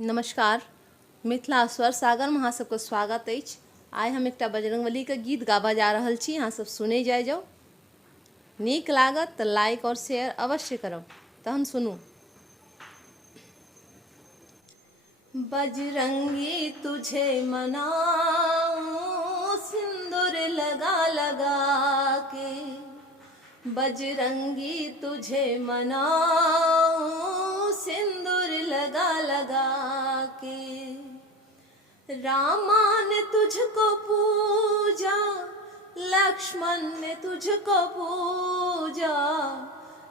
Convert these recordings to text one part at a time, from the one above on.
नमस्कार। मिथिला स्वर सागर में अहाँ सबके स्वागत अछि। आइ हम एकटा बजरंगबली के गीत गाबा जा रहल छी, अहाँ सब सुनै जाओ। नीक लागत तो लाइक और शेयर अवश्य करब। तहन सुनू। बजरंगी तुझे मनाऊं सिंदूर लगा लगा के, बजरंगी तुझे मनाऊं सिंदूर लगा लगा के। रामा ने तुझको पूजा, लक्ष्मण ने तुझको पूजा,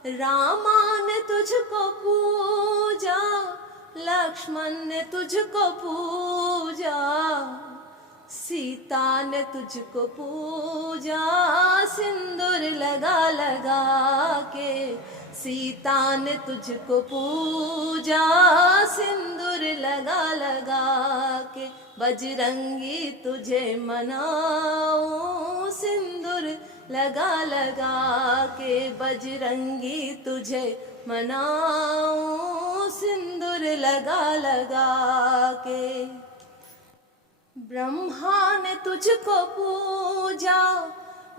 रामा ने तुझको पूजा, लक्ष्मण ने तुझको पूजा, सीता ने तुझको पूजा सिंदूर लगा लगा के, सीता ने तुझको पूजा सिंदूर लगा लगा के। बजरंगी तुझे मनाऊं सिंदूर लगा लगा के, बजरंगी तुझे मनाऊं सिंदूर लगा लगा के। ब्रह्मा ने तुझको पूजा,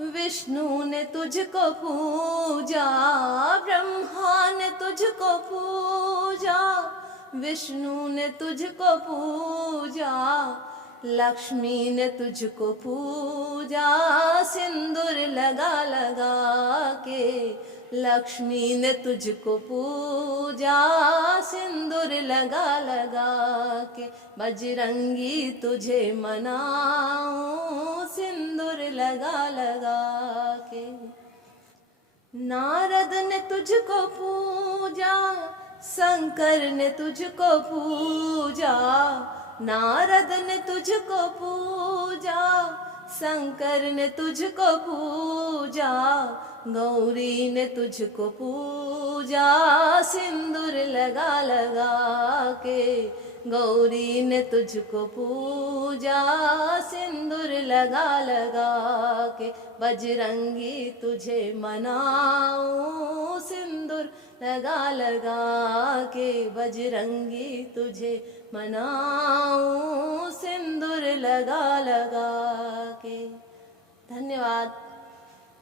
विष्णु ने तुझको पूजा, ब्रह्मा ने तुझको पूजा, विष्णु ने तुझको पूजा, लक्ष्मी ने तुझको पूजा सिंदूर लगा लगा के, लक्ष्मी ने तुझको पूजा सिंदूर लगा लगा के। बजरंगी तुझे मनाऊं सिंदूर लगा लगा के। नारद ने तुझको पूजा, शंकर ने तुझको पूजा, नारद ने तुझको पूजा, शंकर ने तुझको पूजा, गौरी ने तुझको पूजा सिंदूर लगा लगा के, गौरी ने तुझको पूजा सिंदूर लगा लगा के। बजरंगी तुझे मनाऊं सिंदूर लगा लगा के, बजरंगी तुझे मनाऊं सिंदूर लगा लगा के। धन्यवाद।